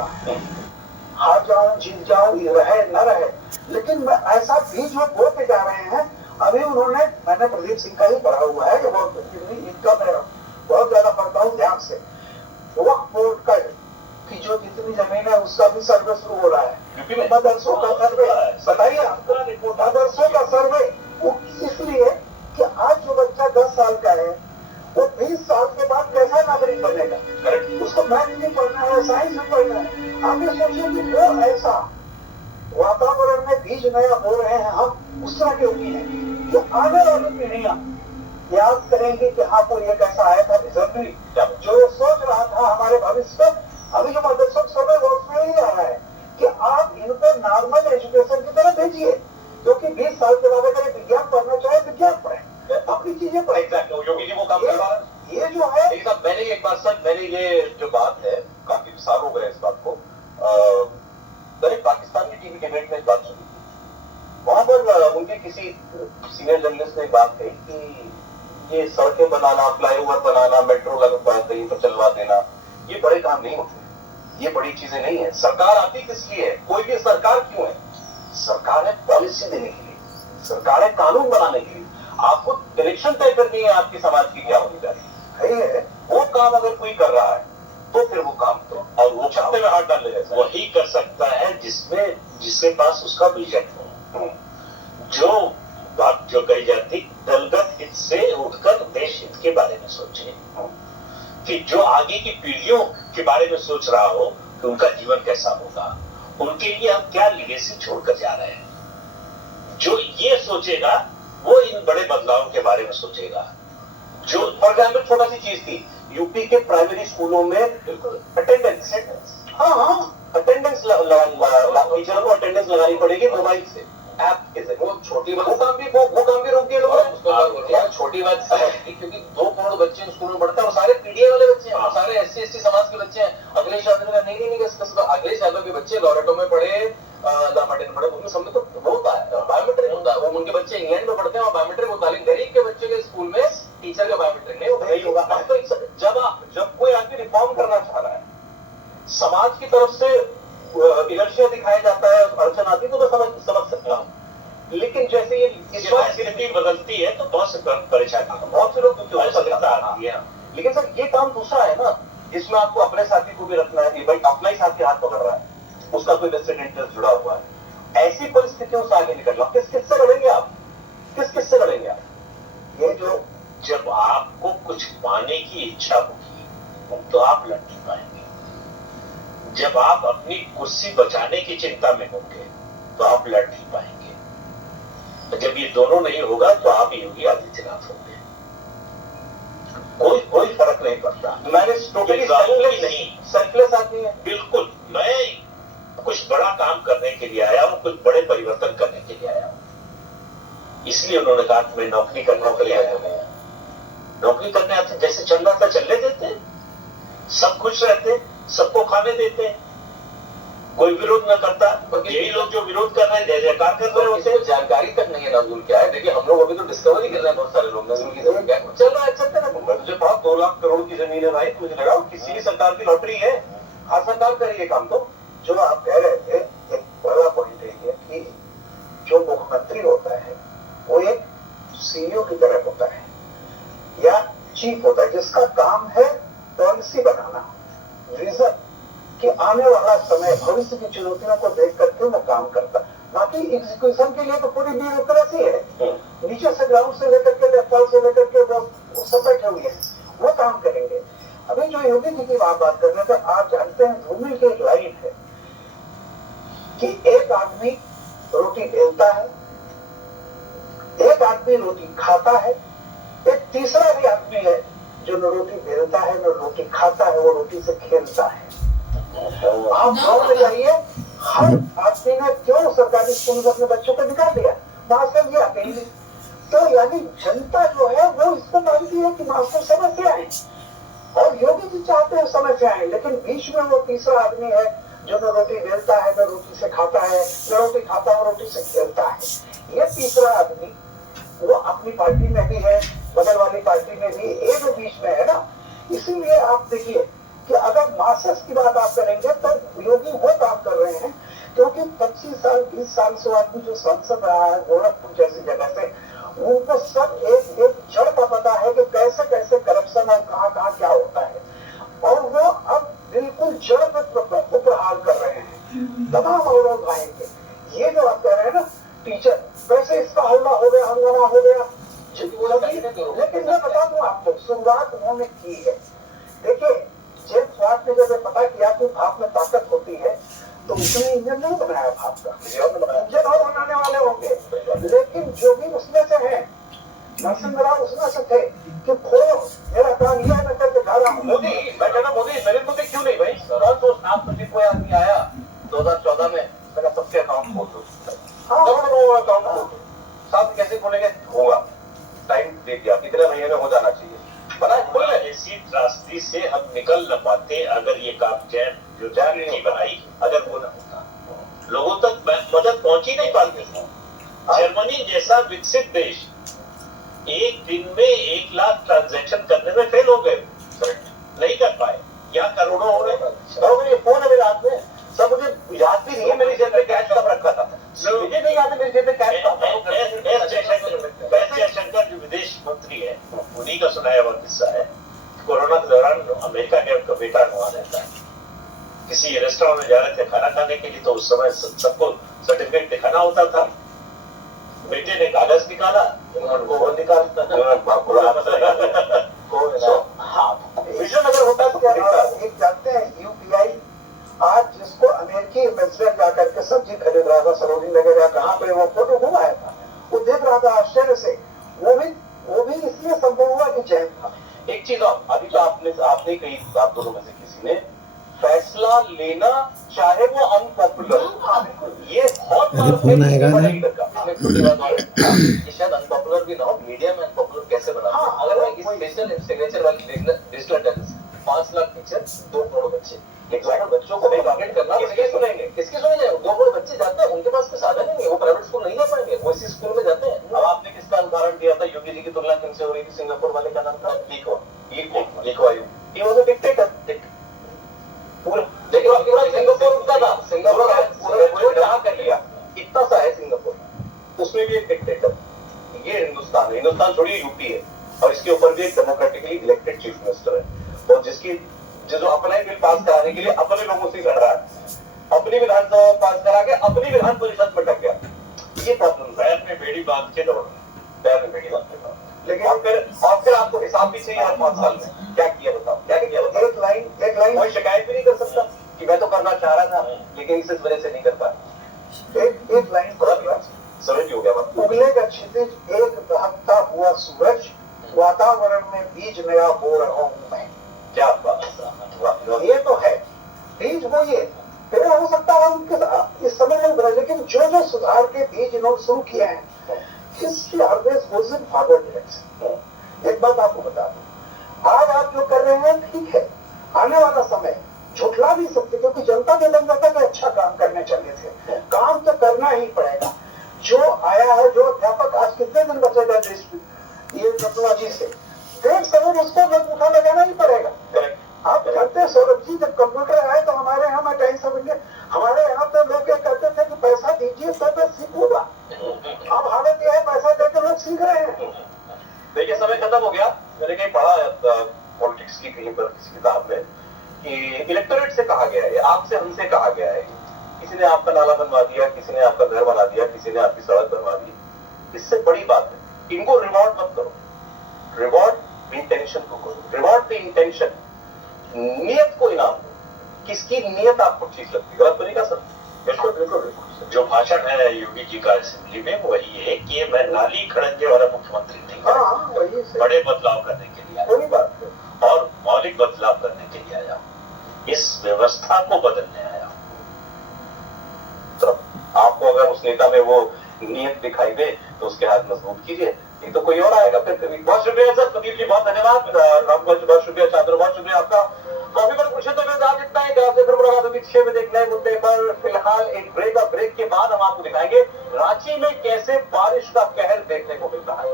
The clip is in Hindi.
देना है, हार जाऊं जीत जाऊं ये रहे न रहे, लेकिन ऐसा बीज वो बो के जा रहे हैं। अभी उन्होंने, मैंने प्रदीप सिंह का ही पढ़ा हुआ है, ये बहुत इनका मैं बहुत ज्यादा पढ़ता हूँ ध्यान से। वक्फ बोर्ड का कि जो जितनी जमीन है उसका भी सर्वे शुरू हो रहा है, मदरसों का सर्वे, बताइए आपको मदरसों का सर्वे, इसलिए कि आज जो बच्चा 10 साल का है वो 20 साल के बाद कैसा नागरिक बनेगा, उसको मैथ नहीं पढ़ना है, साइंस नहीं पढ़ना है। आप ये सोचिए कि वो ऐसा वातावरण में बीज नया बो रहे हैं हम, उस तरह की उम्मीद है कि आने वाली पीढ़ियां याद करेंगे कि हाँ कोई एक ऐसा आया था जरूरी जो सोच रहा था हमारे भविष्य में। अभी जो मदरसों सर्वे वो उसमें ही आ रहा है कि आप इनको नॉर्मल एजुकेशन की तरह भेजिए, क्योंकि 20 साल के बाद अगर विज्ञान पढ़ना चाहे विज्ञान पढ़े, अपनी चीजें पढ़े। योगी जी वो काम कर रहा है। ये जो है मैंने एक बात सर, मैंने ये जो बात है काफी साल हो गए इस बात को, मैंने पाकिस्तान की टीवी डिबेट में इस बात सुनी थी। वहां पर उनके किसी सीनियर जर्नलिस्ट ने बात कही कि ये सड़कें बनाना, फ्लाईओवर बनाना, मेट्रो कहीं पर चलवा देना, ये बड़े काम नहीं होते, ये बड़ी चीजें नहीं है। सरकार आती किस लिए है? कोई भी सरकार क्यों है? सरकार है पॉलिसी देने के लिए, सरकार है कानून बनाने के लिए। आपको डायरेक्शन तय करनी है आपकी समाज की क्या होनी चाहिए। वो काम अगर कोई कर रहा है तो फिर वो काम तो, और वो छाते में हाथ डाल ले, वही कर सकता है जिसके पास उसका विजन हो। जो बात जो कही जाती, दलगत हित से उठकर देश हित के बारे में सोचे, कि जो आगे की पीढ़ियों के बारे में सोच रहा हो कि उनका जीवन कैसा होगा, उनके लिए हम क्या लिगेसी छोड़कर जा रहे हैं। जो ये सोचेगा वो इन बड़े बदलावों के बारे में सोचेगा। जो फॉर एग्जाम्पल छोटा सी चीज थी, यूपी के प्राइमरी स्कूलों में अटेंडेंस, अटेंडेंस टीचर को अटेंडेंस लगानी पड़ेगी मोबाइल से, ऐप के जरिए। वो छोटी बात, वो काम भी रोक दिया लोगों ने। छोटी बात है क्योंकि 2 करोड़ बच्चे स्कूल में पढ़ते हैं और सारे पीडीए वाले बच्चे हैं, सारे SC ST समाज के बच्चे हैं। अखिलेश यादव ने अखिलेश यादव के बच्चे लॉरेटो में पढ़े, लामाटे में पढ़े, उनमें समय तो वो होता है बायोमेट्रिक होता है। वो उनके बच्चे इंग्लैंड में पढ़ते हैं और बायोमेट्रिक होता है। गरीब के बच्चे के स्कूल में टीचर का बायोमेट्रिक नहीं होगा। जब कोई आदमी रिफॉर्म करना चाह रहा है, समाज की तरफ से इनर्शिया दिखाया जाता है, अड़चन आती तो मैं समझ सकता हूँ, लेकिन जैसे ये फैसिलिटी बदलती है तो बहुत से परेशानी, बहुत से लोग दुखी हो सकते हैं। लेकिन सर ये काम दूसरा है ना, जिसमें आपको अपने साथी को भी रखना है। भाई अपना ही साथी हाथ पकड़ रहा है, उसका कोई वेस्टेड इंटरेस्ट जुड़ा हुआ है। ऐसी परिस्थितियों से आगे निकलना, किससे लड़ेंगे आप? किससे लड़ेंगे आप? ये जो जब आपको कुछ पाने की इच्छा होगी तो आप लड़ नहीं पाएंगे। जब आप अपनी कुर्सी बचाने की चिंता में होंगे तो आप लड़ नहीं पाएंगे। जब ये दोनों नहीं होगा तो आप योगी आदित्यनाथ होंगे। कोई फर्क नहीं पड़ता। मैंने सेल्फलेस आदमी है। बिल्कुल, मैं कुछ बड़ा काम करने के लिए आया हूं, कुछ बड़े परिवर्तन करने के लिए आया हूं। इसलिए उन्होंने कहा कि मैं नौकरी करने के लिए आया हूं। नौकरी करने आते, जैसे चल रहा था चलने देते, सब खुश रहते, सबको खाने देते, कोई विरोध न करता। यही लोग जो विरोध कर रहे हैं, जय जयकार कर रहे हैं, उसे जानकारी तक नहीं है नाज़ुल क्या है। देखिए हम लोग अभी तो डिस्कवरी कर रहे हैं, बहुत सारे लोग नाज़ुल की जमीन क्या चल रहा है, चलते ना। मुझे बहुत 2 लाख करोड़ की जमीन है भाई, मुझे लगा किसी भी सरकार की लॉटरी है। हाँ सरकार करिए काम। तो जो आप कह रहे थे, एक बड़ा पॉइंट है कि जो मुख्यमंत्री होता है वो एक CEO की तरह होता है या चीफ होता है, जिसका काम है पॉलिसी बनाना, विजन कि आने वाला समय, भविष्य की चुनौतियों को देख करके वो काम करता। बाकी एग्जीक्यूशन के लिए तो पूरी ब्यूरोक्रेसी है, नीचे से ग्राउंड से लेकर के लेफ्ट से लेकर के वो सब बैठे हुए हैं, वो काम करेंगे। अभी जो योगी जी की बात कर रहे थे, आप जानते हैं धूमिल की एक लाइन है कि एक आदमी रोटी बेलता है, एक आदमी रोटी खाता है, एक तीसरा भी आदमी है जो न रोटी बेलता है न रोटी खाता है, वो रोटी से खेलता है। आप गाँव में जाइए, हर आदमी ने क्यों सरकारी स्कूल में अपने बच्चों को निकाल दिया, मास्टर जी आते ही। तो यानी जनता जो है वो इसको मानती है कि मास्टर समय से आए, और योगी जी चाहते हैं समय से आए, लेकिन बीच में वो तीसरा आदमी है जो न रोटी बेलता है न रोटी से खाता है, न रोटी खाता है रोटी से खेलता है। ये तीसरा आदमी वो अपनी पार्टी में भी है, बगल वाली पार्टी में भी, ये जो बीच में है ना। इसीलिए आप देखिए कि अगर मासेस की बात आप करेंगे तो योगी वो काम कर रहे हैं, क्योंकि 25 साल 20 साल से आदमी जो सांसद रहा है गोरखपुर जैसी जगह से, उनको सब एक जड़ का पता है कि कैसे कैसे करप्शन और कहाँ कहाँ क्या होता है, और वो अब बिल्कुल जड़ पर प्रहार कर रहे हैं, तमाम अवरोध आएंगे। ये जो आप कह रहे हैं ना टीचर, कैसे इसका हल्ला हो गया, हंगामा हो गया, लेकिन मैं बता दूं आपको, शुरुआत उन्होंने की है। देखिए जेम्स वाट ने जब पता किया कि भाप में ताकत होती है, तो उसने इंजन नहीं बनाया भाप का, इंजन और बनाने वाले होंगे, लेकिन जो भी उसमें से है, नरसिंह राव उसमें से थे कि खोलो मेरा काम यह न करके गा रहा हूँ। मोदी, मैं कहता मोदी मेरे मुद्दे क्यों नहीं भाई, तो आप मुझे कोई आदमी आया 2014 में, मैंने सबके अकाउंट खोल दो, अकाउंट खोल दो, साथ कैसे खोलेंगे, होगा टाइम दे दिया, कितने महीने में हो जाना चाहिए, बना खोल रहे। ऐसी त्रासदी से हम निकल न पाते अगर ये काम जैम जो जैम नहीं बनाई, अगर वो न होता, लोगों तक मदद पहुंच ही नहीं पाती। जर्मनी जैसा विकसित देश एक दिन में 1 लाख ट्रांजैक्शन करने में फेल हो गए, नहीं कर पाए, यहाँ करोड़ों हो रहे हैं। ये फोन है मेरे हाथ में, सब मुझे याद भी नहीं है मेरी जेब में कैश कब रखा था, मुझे नहीं याद है मेरी जेब में कैश था। एस जयशंकर जो विदेश मंत्री है, उन्हीं का सुनाया हुआ किस्सा है। कोरोना के दौरान अमेरिका के उनका बेटा वहां रहता है, किसी रेस्टोरेंट में जा रहे थे खाना खाने के लिए, तो उस समय सबको सर्टिफिकेट दिखाना होता था। बेटे ने कागज निकाला, उनको वो निकालता विजन अगर होता तो क्या एक जानते हैं यूपीआई, आज जिसको अमेरिकी एम्बेसडर जाकर के सब्जी खरीद रहा था सरोजी नगर या कहाँ पे, वो फोटो घुमाया था, वो देख रहा था आश्चर्य से, वो भी इसलिए संभव हुआ कि जैम था। एक चीज अभी तो आपने कही, आप दोनों में से किसी ने, फैसला लेना चाहे वो अनपॉपुलर, ये बहुत फोन आएगा ना, शायद अनपॉपुलर भी ना हो, मीडिया में अनपॉपुलर कैसे बना। अगर मैं इस डिजिटल सिग्नेचर वाली digital attendance 5 lakh teacher 2 crore बच्चे, 1 लाख बच्चों को टारगेट करना, किसके सुनेंगे, किसके सुनेंगे? 2 करोड़ बच्चे जाते हैं, उनके पास कोई साधन नहीं है, वो प्राइवेट स्कूल नहीं जा पाएंगे, वो इसी स्कूल में जाते हैं। अब आपने किसका उदाहरण दिया था, योगी जी की तुलना किनसे हो रही थी, सिंगापुर वाले का नाम था ली वो डिक्टेटर पूरा, लेकिन आपके पास सिंगापुर उनका था, सिंगापुर पूरा कहाँ कर लिया, इतना सा है सिंगापुर, उसमें भी एक डिक्टेटर। ये हिंदुस्तान थोड़ी यूपी है, और इसके ऊपर भी एक डेमोक्रेटिकली इलेक्टेड चीफ मिनिस्टर है, और जो अपना ही बिल पास कराने के लिए अपने लोगों से लड़ रहा है, अपनी विधानसभा पास करा के अपनी विधान परिषद में टक गया। ये प्रॉब्लम पैर में बेड़ी बांध के दौड़, पैर में बेड़ी बांध के दौड़। लेकिन और फिर आपको हिसाब भी चाहिए हर 5 साल में, क्या किया बताओ, क्या किया बताओ। एक लाइन कोई शिकायत भी नहीं कर सकता कि मैं तो करना चाह रहा था लेकिन इस वजह से नहीं कर पाया। एक लाइन समझ हो गया, उगलेगा क्षितिज एक दहकता हुआ सूरज, वातावरण में बीज नया बो रहा हूं मैं। क्या बात, ये तो है बीज, वो ये फिर हो सकता है उनके इस समय में बना, लेकिन जो सुधार के बीज इन्होंने शुरू किए हैं, इसकी always goes in forward direction. एक बात आपको बता दूं, आज आप जो कर रहे हैं ठीक है, आने वाला समय झुठला नहीं सकते, क्योंकि जनता ने बन जाता है अच्छा काम करने चाहिए थे, काम तो करना ही पड़ेगा। जो आया है, जो अध्यापक आज कितने दिन बचेगा देश में ये टेक्नोलॉजी से, देश समझ उसको उठा लगाना ही पड़ेगा। आप जानते हैं सौरभ जी, जब कंप्यूटर आए तो हमारे यहाँ मैं कहीं समझे, हमारे यहाँ तो लोग क्या कहते थे कि पैसा दीजिए तो मैं सीखूंगा, अब हालत यह है पैसा देकर लोग सीख रहे हैं। देखिए समय खत्म हो गया, मैंने कहीं पढ़ा पॉलिटिक्स की कहीं पर किसी किताब में कि इलेक्टोरेट से कहा गया है, आपसे हमसे कहा गया है, किसी ने आपका नाला बनवा दिया, किसी ने आपका घर बना दिया, किसी ने आपकी सड़क बनवा दी, इससे बड़ी बात है इनको रिवॉर्ड मत करो, रिवॉर्ड इंटेंशन को करो, रिवॉर्ड द इंटेंशन, नियत को इनाम दो, किसकी नियत आपको ठीक लगती है, गलत तो नहीं कहा सर? बिल्कुल बिल्कुल बिल्कुल। जो भाषण है योगी जी का असेंबली में वही है कि मैं नाली खड़ंजे वाला मुख्यमंत्री नहीं हूं, बड़े बदलाव करने के लिए कोई बात नहीं, और मौलिक बदलाव करने के लिए आया, इस व्यवस्था को बदलने आया। तो आपको अगर उस नेता में वो नियत दिखाई दे तो उसके हाथ मजबूत कीजिए, नहीं तो कोई और आएगा फिर कभी। बहुत शुक्रिया सर, प्रदीप जी बहुत धन्यवाद, रामगंज बहुत शुक्रिया, चांद्र बहुत शुक्रिया आपका। कॉफी पर पूछे तो मैं आज इतना ही, आपसे फिर मुलाकात होगी 6 बजे एक नए मुद्दे पर। फिलहाल एक ब्रेक के बाद हम आपको दिखाएंगे रांची में कैसे बारिश का कहर देखने को मिल रहा है।